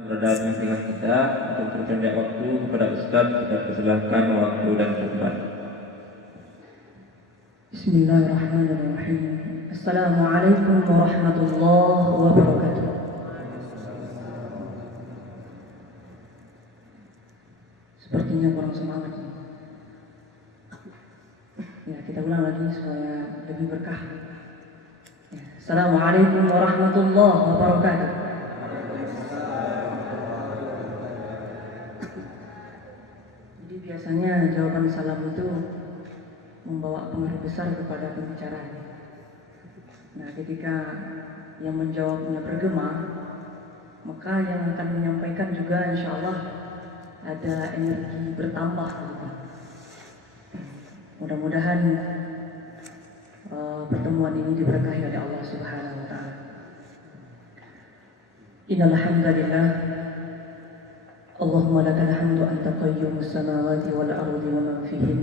Meredam nasihat kita untuk berpendek waktu kepada Ustaz, kita persilahkan waktu dan tempat. Bismillahirrahmanirrahim. Assalamualaikum warahmatullahi wabarakatuh. Sepertinya kurang semangat. Ya, kita ulang lagi supaya lebih berkah. Ya. Assalamualaikum warahmatullahi wabarakatuh. Jadi biasanya jawaban salam itu membawa pengaruh besar kepada pembicara. Nah, ketika yang menjawabnya bergema, maka yang akan menyampaikan juga insya Allah ada energi bertambah. Mudah-mudahan pertemuan ini diberkahi oleh Allah Subhanahu wa taala. Innal hamdalillah Allahumma lakal hamdu anta qayyumus samawati wal ardi wa man fihin.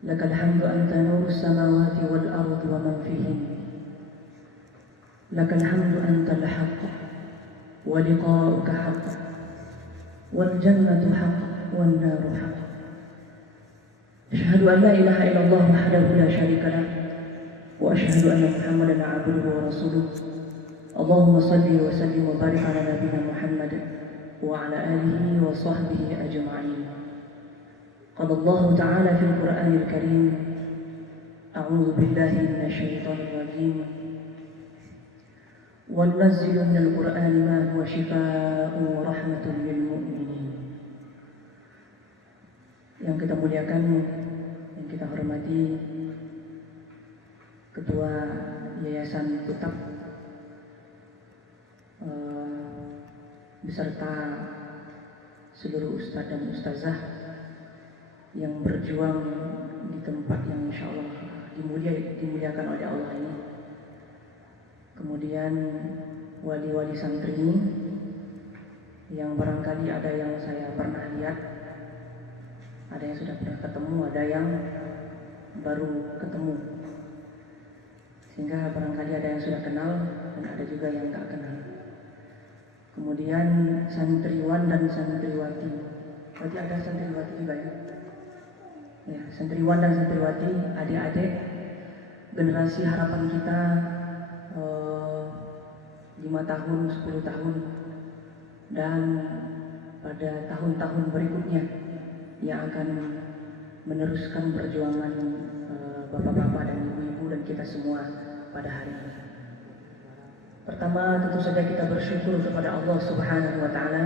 Lakal hamdu anta nurus samawati wal ardi wa man fihin. Lakal hamdu anta al-haqq wa liqa'uka haqq wal jannatu haqq wan naru haqq. Asyhadu an la ilaha illallah wahdahu la syarika lah wa asyhadu anna Muhammadan 'abduhu wa rasuluh. Allahumma shalli wa sallim wa barik ala nabiyyina Muhammad wa ala alihi wa sahbihi ajma'in. Qala Allah ta'ala fil Qur'anil Karim, a'udzu billahi minasy syaithanir rajim. Wa nunazzilu minal Qur'ani ma huwa shifaa'un wa rahmatun lil mu'minin. Yang kita muliakan, yang kita hormati Ketua Yayasan Putak beserta seluruh ustadz dan ustazah yang berjuang di tempat yang insya Allah dimuliakan oleh Allah ini. Kemudian wali-wali santri yang barangkali ada yang saya pernah lihat, ada yang sudah pernah ketemu, ada yang baru ketemu. Sehingga barangkali ada yang sudah kenal dan ada juga yang tak kenal. Kemudian santriwan dan santriwati. Berarti ada santriwati juga ya? Ya, santriwan dan santriwati, adik-adik generasi harapan kita 5 tahun, 10 tahun dan pada tahun-tahun berikutnya yang akan meneruskan perjuangan bapak-bapak dan ibu-ibu dan kita semua pada hari ini. Pertama, tentu saja kita bersyukur kepada Allah Subhanahu wa taala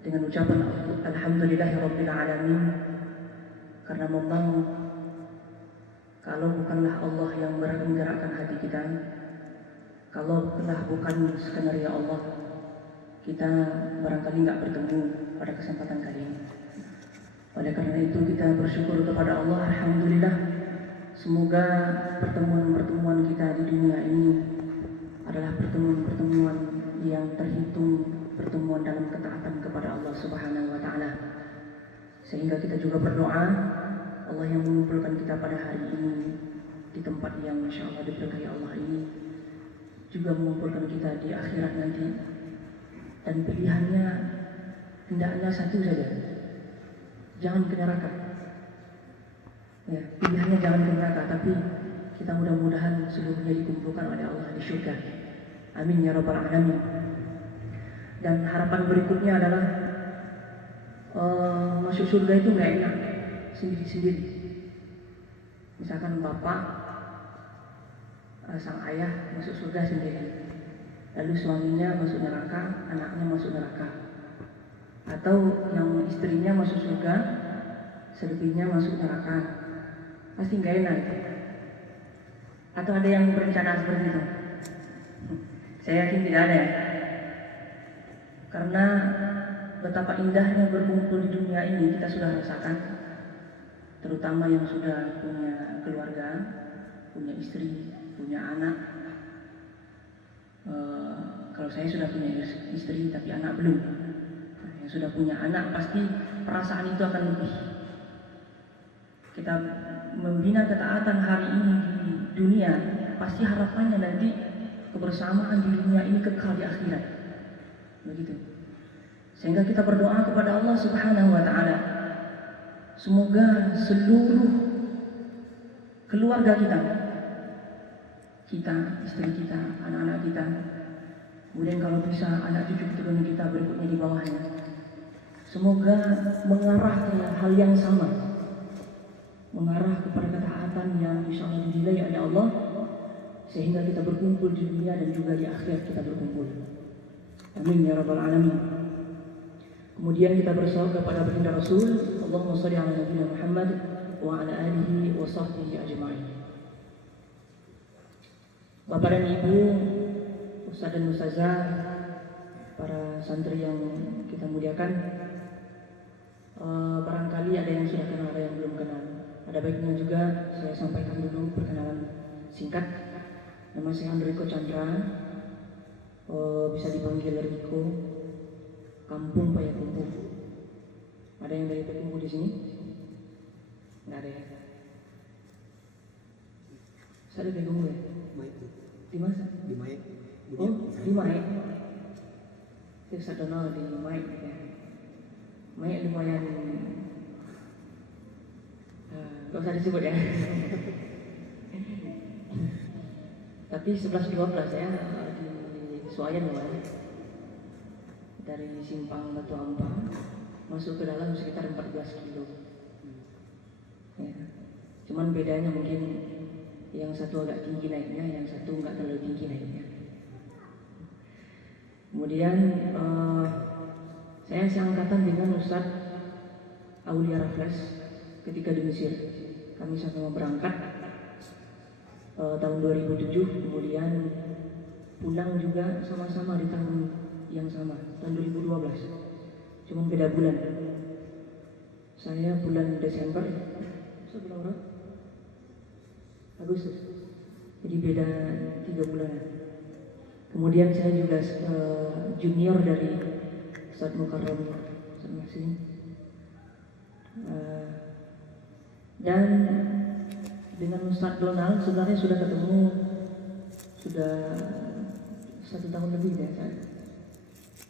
dengan ucapan alhamdulillahirabbil alamin, karena memang kalau bukanlah Allah yang menggerakkan hati kita, kalau bukan skenario Allah, kita barangkali nggak bertemu pada kesempatan kali ini. Oleh karena itu kita bersyukur kepada Allah, alhamdulillah. Semoga pertemuan-pertemuan kita di dunia ini adalah pertemuan-pertemuan yang terhitung pertemuan dalam ketaatan kepada Allah Subhanahu wa taala. Sehingga kita juga berdoa Allah yang mengumpulkan kita pada hari ini di tempat yang insyaallah diberkahi Allah ini juga mengumpulkan kita di akhirat nanti, dan pilihannya hendaknya satu saja, jangan ke neraka. Ya, pilihannya jangan ke neraka, tapi kita mudah-mudahan seluruhnya dikumpulkan oleh Allah di surga. Amin ya rabbal alamin. Dan harapan berikutnya adalah masuk surga itu nggak enak sendiri-sendiri. Misalkan bapak, sang ayah masuk surga sendiri, lalu suaminya masuk neraka, anaknya masuk neraka, atau yang istrinya masuk surga, selebihnya masuk neraka, pasti nggak enak. Atau ada yang berencana seperti itu? Saya yakin tidak ada ya. Karena betapa indahnya berkumpul di dunia ini kita sudah rasakan, terutama yang sudah punya keluarga, punya istri, punya anak. Kalau saya sudah punya istri tapi anak belum. Yang sudah punya anak pasti perasaan itu akan lebih. Kita membina ketaatan hari ini di dunia, pasti harapannya nanti kebersamaan di dunia ini kekal di akhirat. Begitu. Sehingga kita berdoa kepada Allah Subhanahu wa taala, semoga seluruh keluarga kita, istri kita, anak-anak kita, kemudian kalau bisa anak cucu keturunan kita berikutnya di bawahnya, semoga mengarah ke hal yang sama, mengarah kepada ketaatan yang insya Allah dinilai oleh Allah, sehingga kita berkumpul di dunia dan juga di akhirat kita berkumpul. Amin ya rabbal alamin. Kemudian kita bersalawat kepada baginda Rasul, Allahumma shalli ala nabiyina Muhammad wa ala alihi wa sahbihi ajma'in. Bapak dan Ibu, Ustaz dan Ustazah, para santri yang kita muliakan, barangkali ada yang sudah kenal, ada yang belum kenal. Ada baiknya juga saya sampaikan dulu perkenalan singkat. Nama saya Andriko Chandra, bisa dipanggil Riko, kampung Payakumbuh. Ada yang dari Payakumbuh di sini? Nggak ada ya? Saya dari Payakumbuh ya? Di mana? Di Maik. Oh, di Maik. Saya kenal di Maik ya. Maik lumayan, gak usah disebut ya. Tapi 11-12 ya, di Suayan ya. Dari Simpang Batu Ampang masuk ke dalam sekitar 14 kilo. Ya. Cuman bedanya mungkin yang satu agak tinggi naiknya, yang satu nggak terlalu tinggi naiknya. Kemudian saya seangkatan dengan Ustadz Aulia Raffles ketika di Mesir. Kami sama-sama berangkat tahun 2007, kemudian pulang juga sama-sama di tahun yang sama, tahun 2012. Cuman beda bulan. Saya bulan Desember, bulan berapa? Agustus. Jadi beda 3 bulan. Kemudian saya juga junior dari Ustadz Mukarram, Ustadz Mahsin. Dan dengan Ustadz Donald sebenarnya sudah ketemu sudah 1 tahun lebih ya,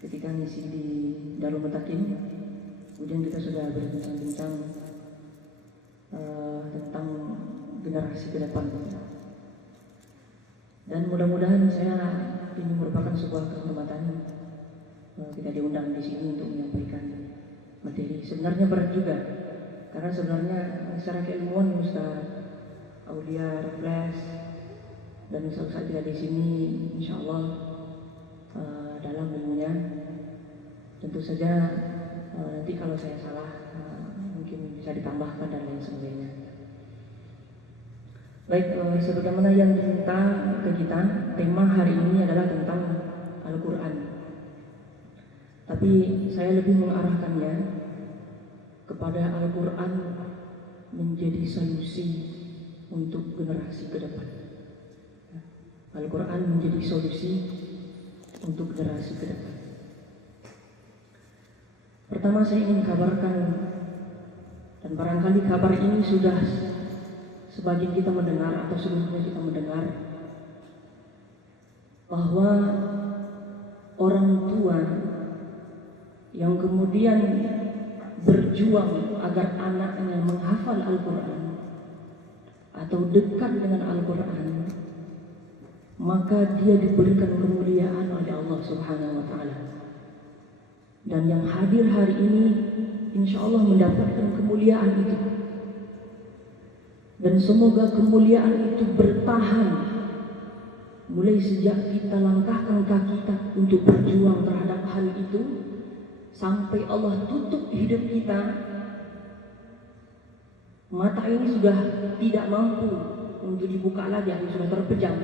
ketika ngisi di Darul Mutakin. Kemudian kita sudah berbincang-bincang tentang generasi ke depan. Dan mudah-mudahan ini merupakan sebuah kehormatan kita diundang di sini untuk menyampaikan materi. Sebenarnya berat juga, karena sebenarnya secara keilmuan Ustaz Aulia Raffles dan Ustaz juga di sini, insya Allah dalam ilmunya. Tentu saja nanti kalau saya salah mungkin bisa ditambahkan dan lain sebagainya. Baik, sebagaimana yang diminta ke kita, tema hari ini adalah tentang Al-Quran. Tapi saya lebih mengarahkannya kepada Al-Quran menjadi solusi untuk generasi ke depan. Al-Quran menjadi solusi untuk generasi ke depan. Pertama saya ingin kabarkan, dan barangkali kabar ini sudah sebagian kita mendengar atau seluruhnya kita mendengar, bahwa orang tua yang kemudian berjuang agar anaknya menghafal Al-Quran atau dekat dengan Al-Quran, maka dia diberikan kemuliaan oleh Allah Subhanahu wa Ta'ala. Dan yang hadir hari ini insya Allah mendapatkan kemuliaan itu. Dan semoga kemuliaan itu bertahan mulai sejak kita langkahkan kaki kita untuk berjuang terhadap hal itu, sampai Allah tutup hidup kita. Mata ini sudah tidak mampu untuk dibuka lagi, sudah terpejam.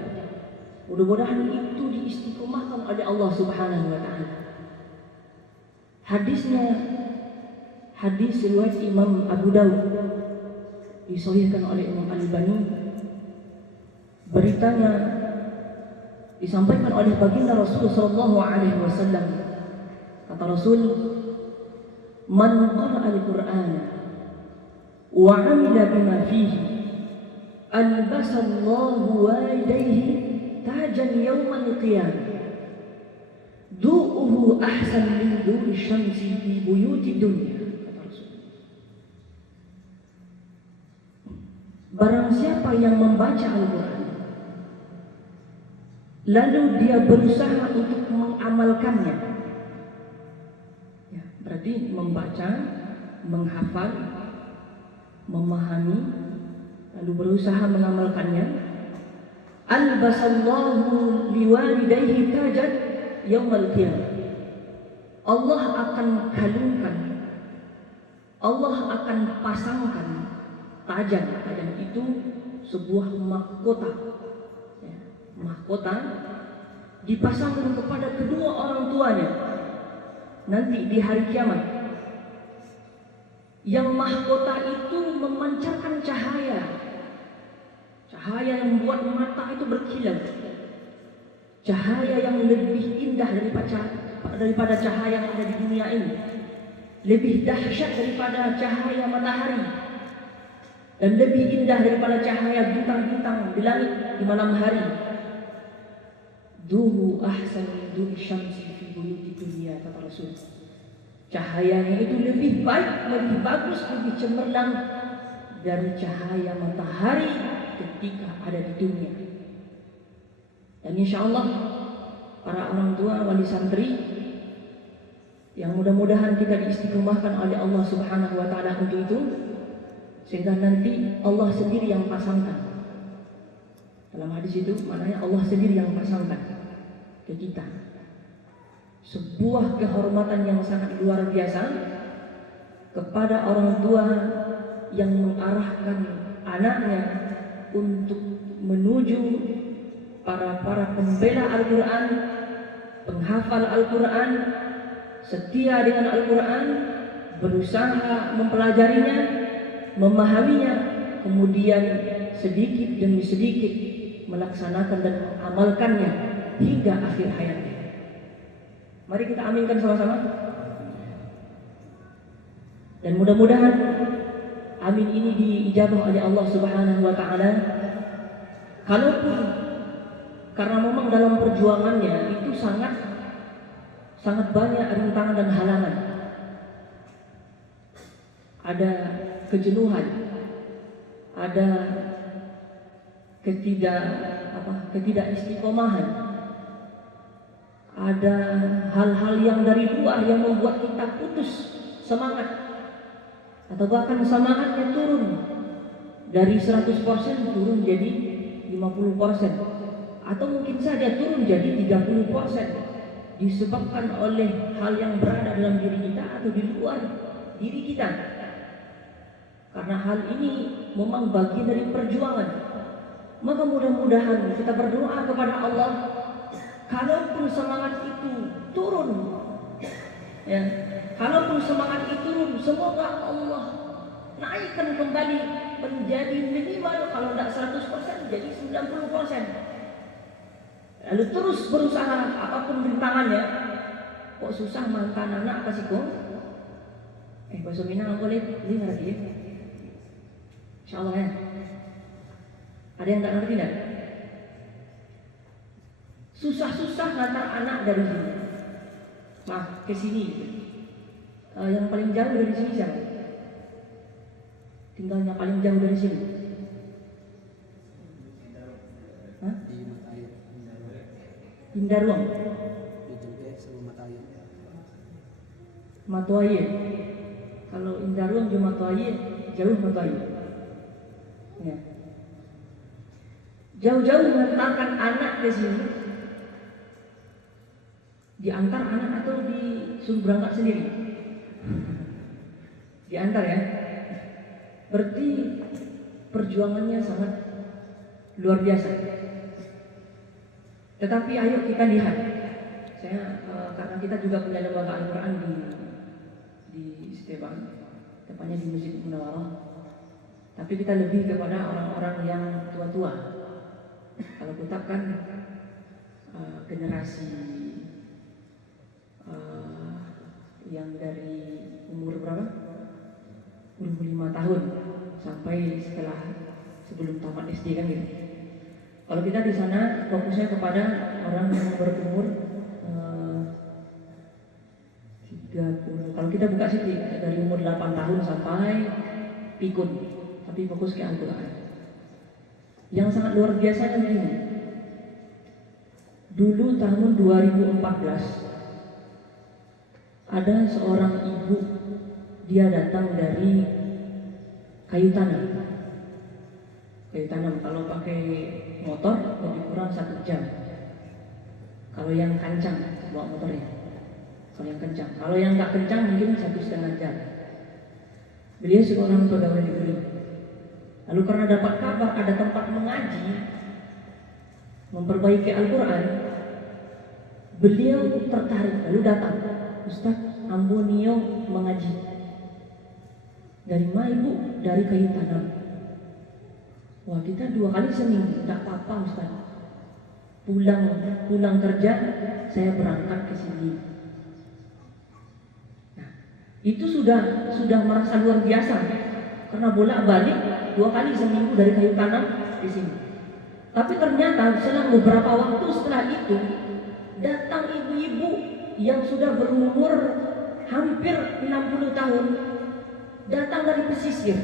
Mudah-mudahan itu diistiqomahkan oleh Allah Subhanahu wa Ta'ala. Hadis riwayat Imam Abu Dawud, disahihkan oleh Imam Al-Albani. Beritanya disampaikan oleh baginda Rasul sallallahu alaihi wasallam. Kata Rasul, "Man qara'a al-Qur'ana wa 'amila bima fihi, albasallahu walidayhi tajan yawmal qiyamah, du'uhu Nuru ahsan min nuri syamsi fi buyutid dunya, kata Rasul. Barang siapa yang membaca Al-Quran lalu dia berusaha untuk mengamalkannya, ya, berarti membaca, menghafal, memahami, lalu berusaha mengamalkannya. Albasallahu liwalidayhi tajan yaumal qiyamah. Allah akan kalungkan, Allah akan pasangkan tajan. Tajan itu sebuah mahkota, ya, mahkota dipasangkan kepada kedua orang tuanya nanti di hari kiamat. Yang mahkota itu memancarkan cahaya, cahaya yang membuat mata itu berkilau, cahaya yang lebih indah daripada cahaya yang ada di dunia ini, lebih dahsyat daripada cahaya matahari, dan lebih indah daripada cahaya bintang-bintang di langit di malam hari. Duhu ahsan min duri syamsi fi buyutid dunya, kata Rasul. Cahayanya itu lebih baik, lebih bagus, lebih cemerlang dari cahaya matahari ketika ada di dunia. Dan insya Allah para orang tua, wali santri, yang mudah-mudahan kita diistiqomahkan oleh Allah Subhanahu wa Ta'ala untuk itu, sehingga nanti Allah sendiri yang pasangkan. Dalam hadis itu maknanya Allah sendiri yang pasangkan ke kita. Sebuah kehormatan yang sangat luar biasa kepada orang tua yang mengarahkan anaknya untuk menuju para pembela Al-Quran, penghafal Al-Quran, setia dengan Al-Quran, berusaha mempelajarinya, memahaminya, kemudian sedikit demi sedikit melaksanakan dan mengamalkannya hingga akhir hayatnya. Mari kita aminkan sama-sama. Dan mudah-mudahan amin ini diijabah oleh Allah Subhanahu wa Ta'ala. Kalaupun karena memang dalam perjuangannya itu sangat banyak rintangan dan halangan, ada kejenuhan, ada ketidakistiqomahan, ada hal-hal yang dari luar yang membuat kita putus semangat, atau bahkan semangatnya turun dari 100% turun jadi 50%, atau mungkin saja turun jadi 30%, disebabkan oleh hal yang berada dalam diri kita atau di luar diri kita. Karena hal ini memang bagian dari perjuangan. Maka mudah-mudahan kita berdoa kepada Allah, kalaupun semangat itu turun, ya, kalaupun semangat itu turun, semoga Allah naikkan kembali menjadi minimal kalau tidak 100% jadi 90%. Lalu terus berusaha apapun rintangannya. Kok susah mantan anak apa sih kok? Bahasa Minang aku lihat lagi ya. Insyaallah ya. Ada yang tak ngerti tidak? Susah-susah ngantar anak dari sini, ke sini. Yang paling jauh dari sini siapa? Tinggalnya paling jauh dari sini. Hah? Indaruang. Matuaye. Kalau Indaruang ke Matuaye jauh Matuaye. Ya. Jauh-jauh mengantarkan anak ke sini, diantar anak atau disuruh berangkat sendiri? Diantar ya. Berarti perjuangannya sangat luar biasa. Tetapi ayo kita lihat. Saya karena kita juga punya lembaga Al-Quran di Esteban, tepatnya di Masjid Munawarah. Tapi kita lebih kepada orang-orang yang tua-tua. Kalau kita kan generasi yang dari umur berapa? 25 tahun sampai sebelum tamat SD kan gitu. Kalau kita di sana fokusnya kepada orang yang berumur 30. Kalau kita buka sih dari umur 8 tahun sampai pikun, tapi fokus ke Al-Quran. Yang sangat luar biasanya begini. Dulu tahun 2014 ada seorang ibu, dia datang dari kayu tanam. Kayu tanam kalau pakai motor lebih kurang 1 jam. Kalau yang kencang bawa motornya. Kalau yang kencang, kalau yang nggak kencang mungkin 1,5 jam. Beliau seorang pegawai negeri. Lalu karena dapat kabar ada tempat mengaji, memperbaiki Al-Quran, beliau tertarik. Lalu datang, Ustaz, Ambonio mengaji. Dari mana ibu? Dari kayu tanam. Wah, kita 2 kali seminggu, tak apa-apa Ustaz. Pulang kerja, saya berangkat ke sini. Itu sudah merasa luar biasa karena bolak-balik 2 kali seminggu dari kayu tanam di sini. Tapi ternyata selang beberapa waktu setelah itu datang ibu-ibu yang sudah berumur hampir 60 tahun, datang dari pesisir.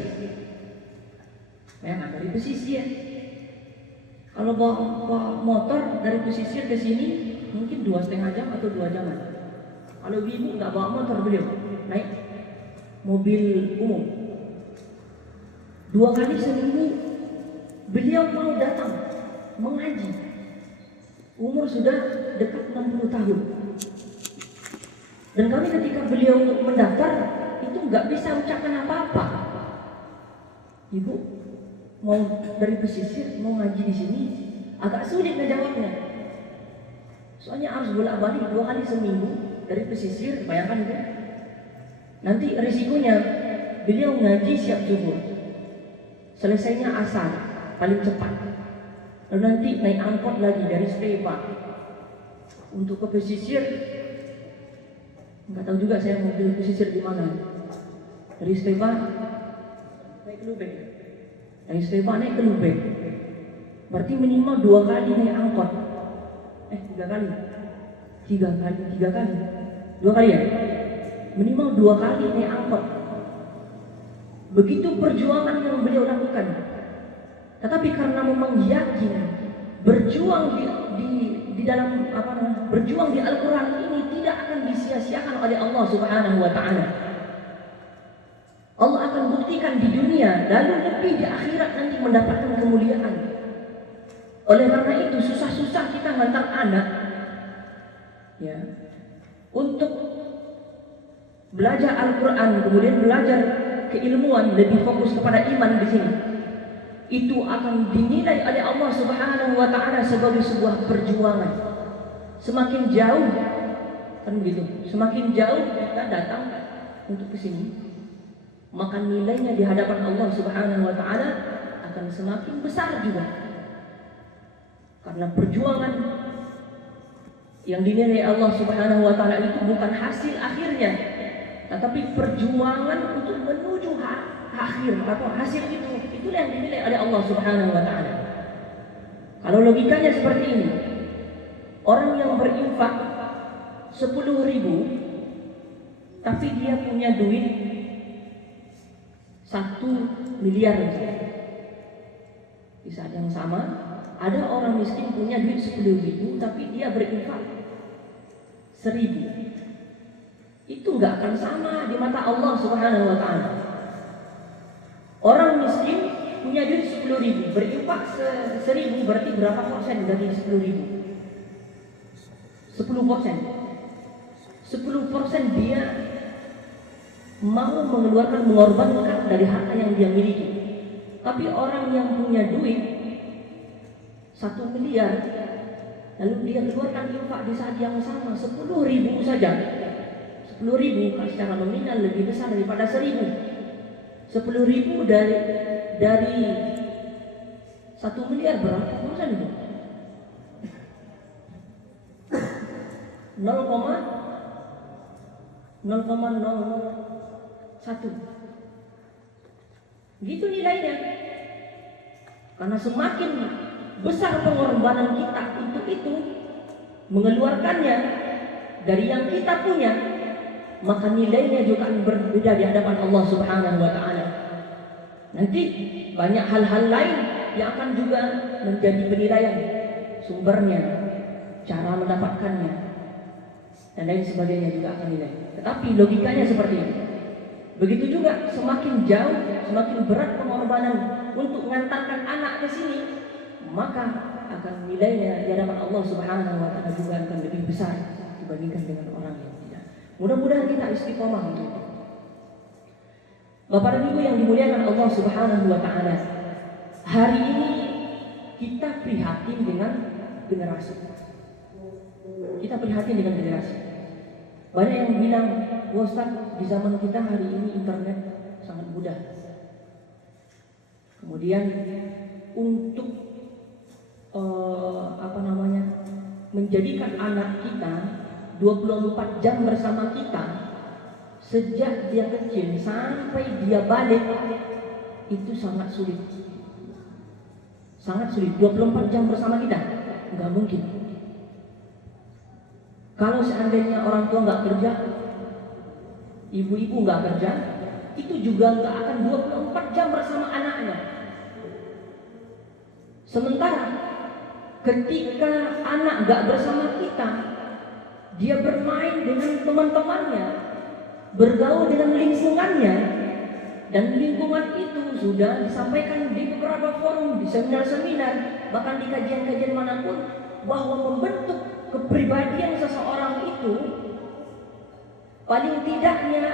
Dari pesisir. Kalau bawa motor dari pesisir ke sini mungkin 2,5 jam atau 2 jam. Kalau ibu nggak bawa motor, beliau naik mobil umum. 2 kali seminggu beliau mau datang mengaji. Umur sudah dekat 60 tahun. Dan kami ketika beliau mendaftar itu nggak bisa ucapkan apa-apa. Ibu mau dari pesisir mau ngaji di sini, agak sulit ngejawabnya. Soalnya harus bolak-balik 2 kali seminggu dari pesisir, bayangkan itu. Nanti risikonya beliau ngaji siap subuh, selesainya asar paling cepat. Lalu nanti naik angkot lagi dari Stepa untuk ke pesisir. Nggak tahu juga saya mau pilih pesisir di mana. Dari Stepa naik ke Lubeng, dari Stepa naik ke Lubeng. Berarti minimal 2 kali naik angkot. 3 kali. 3 kali. 2 kali ya? Minimal 2 kali naik angkot. Begitu perjuangan yang beliau lakukan. Tetapi karena memang yakin berjuang di dalam berjuang di Al-Quran ini tidak akan disia-siakan oleh Allah Subhanahu wa Ta'ala. Allah akan buktikan di dunia, lalu lebih di akhirat nanti mendapatkan kemuliaan. Oleh karena itu susah-susah kita ngantar anak ya untuk belajar Al-Quran, kemudian belajar keilmuan, lebih fokus kepada iman di sini. Itu akan dinilai oleh Allah Subhanahu wa Ta'ala sebagai sebuah perjuangan. Semakin jauh kan begitu, semakin jauh kita datang untuk ke sini, maka nilainya di hadapan Allah Subhanahu wa Ta'ala akan semakin besar juga. Karena perjuangan yang dinilai Allah Subhanahu wa Ta'ala itu bukan hasil akhirnya, tetapi perjuangan untuk menuju akhir atau hasil itulah yang dinilai oleh Allah Subhanahu wa Ta'ala. Kalau logikanya seperti ini, orang yang berinfak 10.000 tapi dia punya duit 1 miliar misalnya. Di saat yang sama ada orang miskin punya duit 10.000 tapi dia berinfak 1.000. Itu nggak akan sama di mata Allah Subhanahu wa Ta'ala. Orang miskin punya duit 10.000, berinfak 1.000, berarti berapa persen dari 10.000? 10%. 10% dia mau mengorbankan dari harta yang dia miliki. Tapi orang yang punya duit 1 miliar, lalu dia keluarkan infak di saat yang sama 10.000 saja. 10.000 secara nominal lebih besar daripada 1.000. 10.000 dari 1 miliar berapa persen itu? 0,001. Gitu nilainya. Karena semakin besar pengorbanan kita itu mengeluarkannya dari yang kita punya, maka nilainya juga akan berbeda di hadapan Allah Subhanahu wa taala. Nanti banyak hal-hal lain yang akan juga menjadi penilaian, sumbernya, cara mendapatkannya, dan lain sebagainya juga akan nilai. Tetapi logikanya seperti ini. Begitu juga semakin jauh, semakin berat pengorbanan untuk mengantarkan anak ke sini, maka akan nilainya di hadapan Allah Subhanahu wa taala juga akan lebih besar dibandingkan dengan orang yang tidak. Mudah-mudahan kita istiqomah untuk itu. Bapak dan Ibu yang dimuliakan Allah Subhanahu wa taala, hari ini kita prihatin dengan generasi. Kita prihatin dengan generasi. Banyak yang bilang, Ustaz, di zaman kita hari ini internet sangat mudah. Kemudian untuk menjadikan anak kita 24 jam bersama kita sejak dia kecil sampai dia balik itu sangat sulit. Sangat sulit 24 jam bersama kita, nggak mungkin. Kalau seandainya orang tua nggak kerja, ibu-ibu nggak kerja, itu juga nggak akan 24 jam bersama anaknya. Sementara ketika anak nggak bersama kita, dia bermain dengan teman-temannya, bergaul dengan lingkungannya, dan lingkungan itu sudah disampaikan di beberapa forum, di seminar-seminar, bahkan di kajian-kajian manapun, bahwa membentuk kepribadian seseorang itu paling tidaknya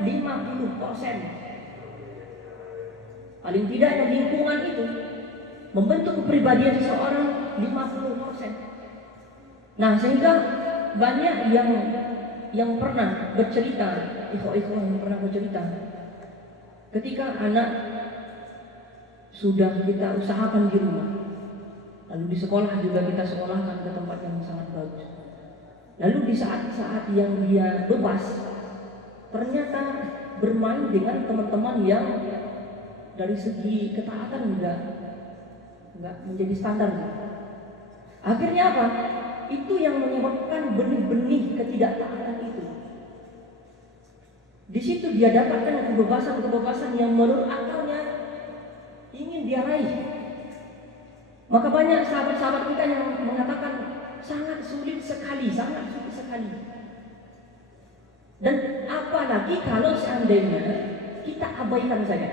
50%. Paling tidaknya lingkungan itu membentuk kepribadian seseorang 50%. Nah, sehingga banyak yang pernah bercerita, ikhwah-ikhwah yang pernah bercerita, ketika anak sudah kita usahakan di rumah, lalu di sekolah juga kita sekolahkan ke tempat yang sangat bagus, lalu di saat-saat yang dia bebas, ternyata bermain dengan teman-teman yang dari segi ketaatan enggak menjadi standar. Akhirnya apa? Itu yang menyebabkan benih-benih ketidaktaatan itu. Di situ dia dapatkan kebebasan-kebebasan yang menurut akalnya ingin dia raih. Maka banyak sahabat-sahabat kita yang mengatakan sangat sulit sekali. Dan apalagi kalau seandainya kita abaikan saja.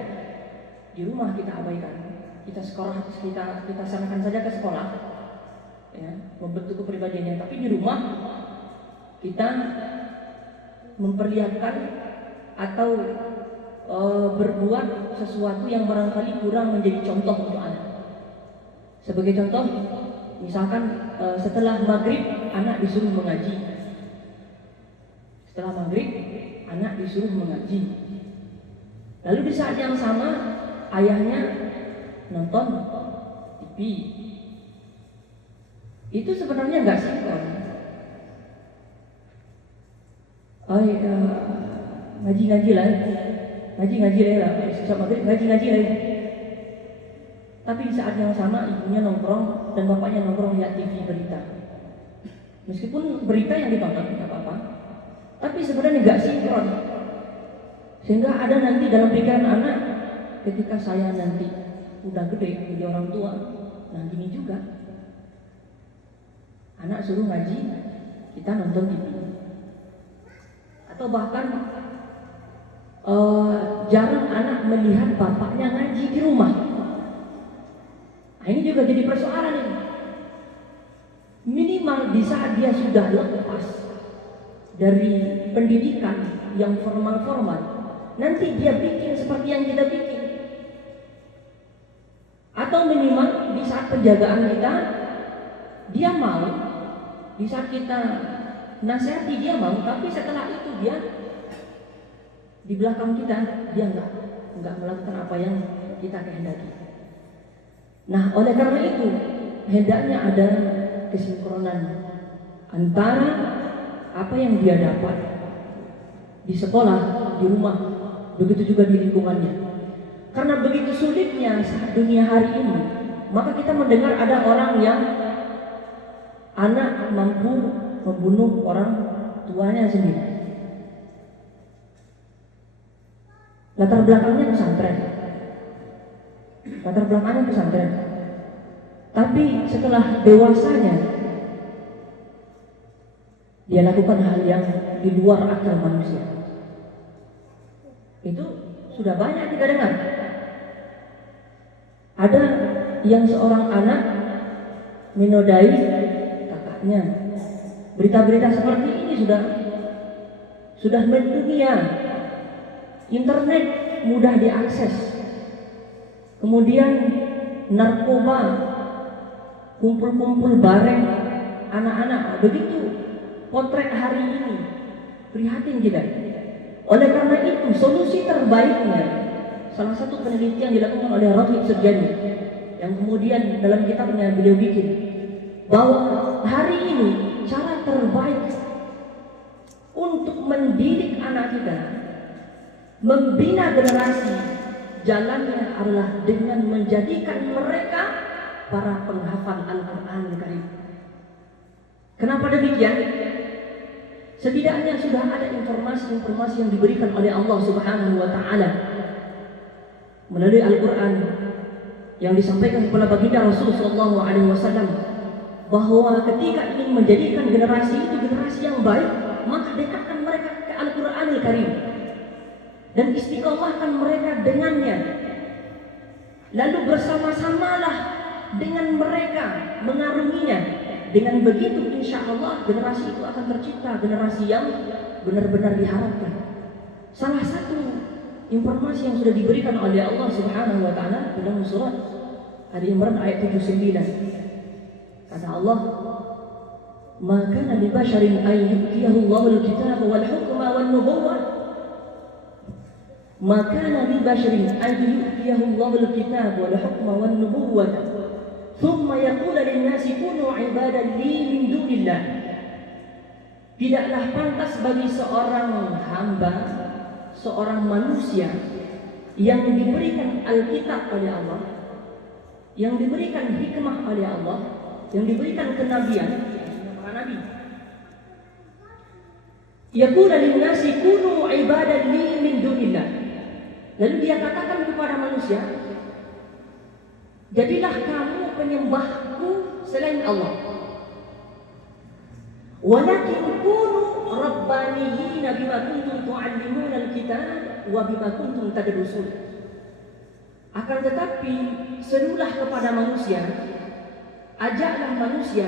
Di rumah kita abaikan. Kita sanakan saja ke sekolah. Ya, membentuk kepribadiannya, tapi di rumah kita memperlihatkan atau berbuat sesuatu yang barangkali kurang menjadi contoh untuk anak. Sebagai contoh, misalkan setelah maghrib anak disuruh mengaji. Setelah maghrib anak disuruh mengaji. Lalu di saat yang sama ayahnya nonton TV. Itu sebenarnya nggak sinkron. Ngaji lah, ngaji lah. Tapi di saat yang sama ibunya nongkrong dan bapaknya nongkrong lihat TV berita. Meskipun berita yang ditonton nggak apa-apa, tapi sebenarnya nggak sinkron. Sehingga ada nanti dalam pikiran anak, ketika saya nanti udah gede jadi orang tua, nah gini juga. Anak suruh ngaji, kita nonton TV. Atau bahkan jarang anak melihat bapaknya ngaji di rumah. Nah, ini juga jadi persoalan ini. Minimal di saat dia sudah lepas dari pendidikan yang formal-formal, nanti dia bikin seperti yang kita bikin. Atau minimal di saat penjagaan kita, dia mau. Di saat kita nasihati dia mau, tapi setelah itu dia di belakang kita dia enggak melakukan apa yang kita kehendaki. Nah, oleh karena itu hendaknya ada kesinkronan antara apa yang dia dapat di sekolah, di rumah, begitu juga di lingkungannya. Karena begitu sulitnya saat dunia hari ini, maka kita mendengar ada orang yang anak mampu membunuh orang tuanya sendiri. latar belakangnya pesantren. Latar belakangnya pesantren. Tapi setelah dewasanya dia lakukan hal yang di luar akal manusia. Itu sudah banyak kita dengar. Ada yang seorang anak menodai kakaknya. Berita-berita seperti ini sudah mendunia. Internet mudah diakses. Kemudian narkoba, kumpul-kumpul bareng anak-anak. Begitu potret hari ini, prihatin kita. Oleh karena itu, solusi terbaiknya, salah satu penelitian dilakukan oleh Rafiq Surjani, yang kemudian dalam kitabnya beliau bikin, bahwa hari ini cara terbaik untuk mendidik anak kita, membina generasi, jalannya adalah dengan menjadikan mereka para penghafal Al-Quran Karim. Kenapa demikian? Setidaknya sudah ada informasi-informasi yang diberikan oleh Allah Subhanahu wa Ta'ala melalui Al-Quran yang disampaikan kepada baginda Rasul Sallallahu Alaihi Wasallam, bahwa ketika ingin menjadikan generasi itu generasi yang baik, maka dekatkan mereka ke Al-Quranul Karim dan istiqomahkan mereka dengannya. Lalu bersama-samalah dengan mereka mengarunginya. Dengan begitu insya Allah generasi itu akan tercipta generasi yang benar-benar diharapkan. Salah satu informasi yang sudah diberikan oleh Allah Subhanahu wa Ta'ala dalam surat Ali Imran ayat 79. Kata Allah, "Ma kana li basharin an yu'tiyahu Allahu al-kitaba wal hukma wan nubuwwah." Ma kana li basharin an yu'tiyahu Allahu al-kitaba wal hukma wan nubuwwah thumma yaqulu lin-nasi kunu 'ibadan li min dunillah. Tidaklah pantas bagi seorang hamba, seorang manusia yang diberikan Alkitab oleh Allah, yang diberikan hikmah oleh Allah, yang diberikan kenabian, para nabi. Yaqulu lin-nasi kunu 'ibadan li min dunillah. Lalu dia katakan kepada manusia, jadilah kamu penyembahku selain Allah. Walakin kunu rabbaniyina bima kuntum tu'allimuna al-kitab wa bima kuntum tadrusun. Akan tetapi serulah kepada manusia, ajaklah manusia,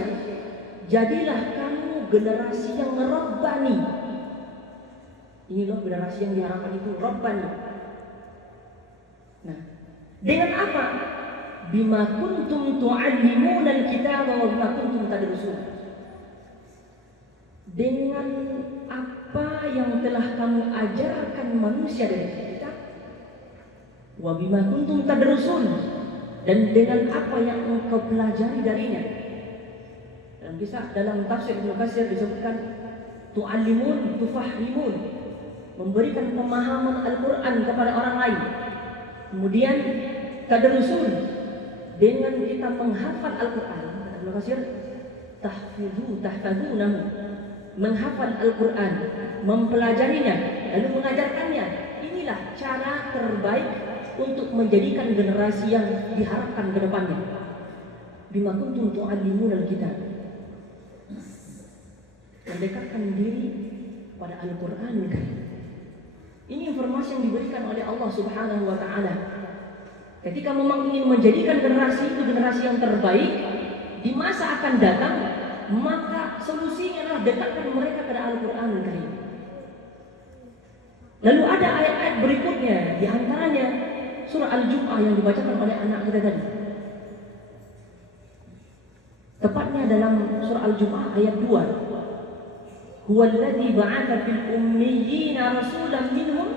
jadilah kamu generasi yang rabbani. Ini loh generasi yang diharapkan itu, rabbani. Nah, dengan apa? Bima kuntum tu'allimuna al-kitaba wa bima kuntum tadrusun. Dengan apa yang telah kamu ajarkan manusia dari kitab, wa bima kuntum tadrusun, dan dengan apa yang engkau pelajari darinya. Dalam kisah, dalam tafsir Ibnu Katsir disebutkan tu'allimun, tufahimun, memberikan pemahaman Al-Quran kepada orang lain. Kemudian tadrusun, dengan kita menghafal Al-Quran. Ibnu Katsir, tahfazunahu, menghafal Al-Quran, mempelajarinya, lalu mengajarkannya. Inilah cara terbaik untuk menjadikan generasi yang diharapkan ke depannya. Bima kuntum tu'allimuna al-kitab, mendekatkan diri pada Al-Quran. Ini informasi yang diberikan oleh Allah Subhanahu wa Ta'ala. Ketika memang ingin menjadikan generasi itu generasi yang terbaik di masa akan datang, maka solusinya adalah dekatkan mereka pada Al-Quran Karim. Lalu ada ayat-ayat berikutnya, di antaranya surah Al-Jum'ah yang dibacakan oleh anak kita tadi. Tepatnya dalam surah Al-Jum'ah ayat 2. Huwallazi ba'atha fil ummiyina rasulan minhum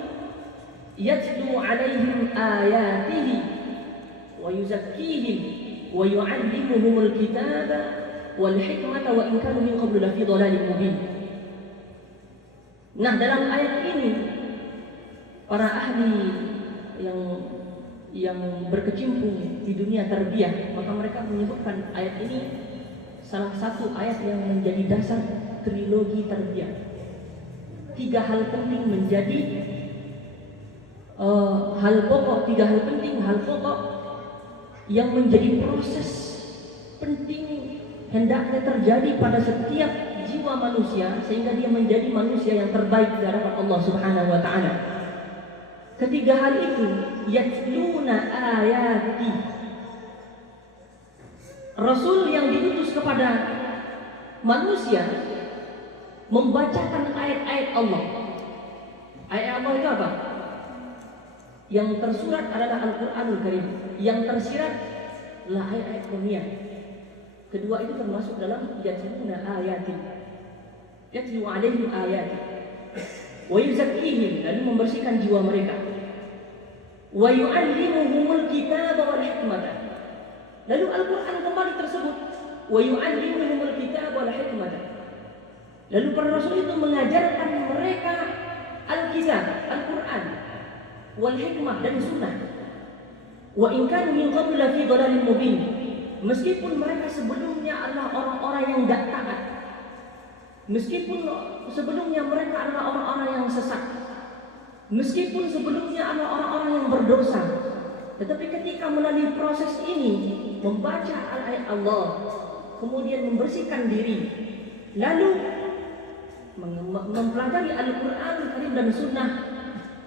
yatlu 'alaihim ayatihi wa yuzakkihim wa yu'allimuhumul kitaba wal hikmata wa in kanu min qablu lafi dhalalin mubin. Nah, dalam ayat ini para ahli yang berkecimpung di dunia tarbiyah, maka mereka menyebutkan ayat ini salah satu ayat yang menjadi dasar trilogi tarbiyah. 3 hal penting menjadi hal pokok, 3 hal penting, hal pokok yang menjadi proses penting hendaknya terjadi pada setiap jiwa manusia sehingga dia menjadi manusia yang terbaik di hadapan Allah Subhanahu wa taala. Ketiga hal itu, yatluna ayati. Rasul yang diutus kepada manusia membacakan ayat-ayat Allah. Ayat Allah itu apa? Yang tersurat adalah Al-Qur'anul Karim, yang tersirat adalah ayat-ayat kauniyah. Kedua itu termasuk dalam yatluna ayati. Yatlu alaihim ayati. Wa yuzakkihim, lalu membersihkan jiwa mereka. Wa yu'allimuhumul kitaba wal hikmata. Lalu Al-Qur'an kembali tersebut, wa yu'allimuhumul kitaba wal hikmata. Lalu para rasul itu mengajarkan mereka Al-Kitab, Al-Qur'an, wal hikmah dan sunnah. Wa in kanu min qablu fi dhalalin mubin. Meskipun mereka sebelumnya adalah orang-orang yang tidak taat, meskipun sebelumnya mereka adalah orang-orang yang sesat, meskipun sebelumnya adalah orang-orang yang berdosa, tetapi ketika melalui proses ini membaca ayat Allah, kemudian membersihkan diri, lalu mempelajari Al-Quran Karim dan Sunnah,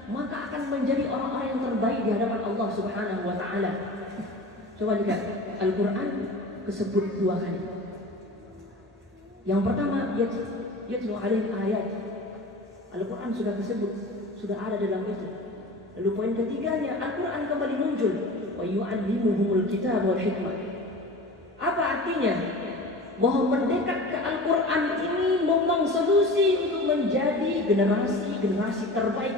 maka akan menjadi orang-orang yang terbaik di hadapan Allah Subhanahu wa taala. Coba lihat, Al-Quran disebut 2 kali. Yang pertama, yatlu alaihim ayat. Al-Quran sudah disebut, sudah ada dalam itu. Lalu poin ketiganya, Al-Quran kembali muncul, wa yu'allimuhumul kitab wal hikmah. Apa artinya? Bahwa mendekat ke Al-Quran ini memang solusi untuk menjadi generasi terbaik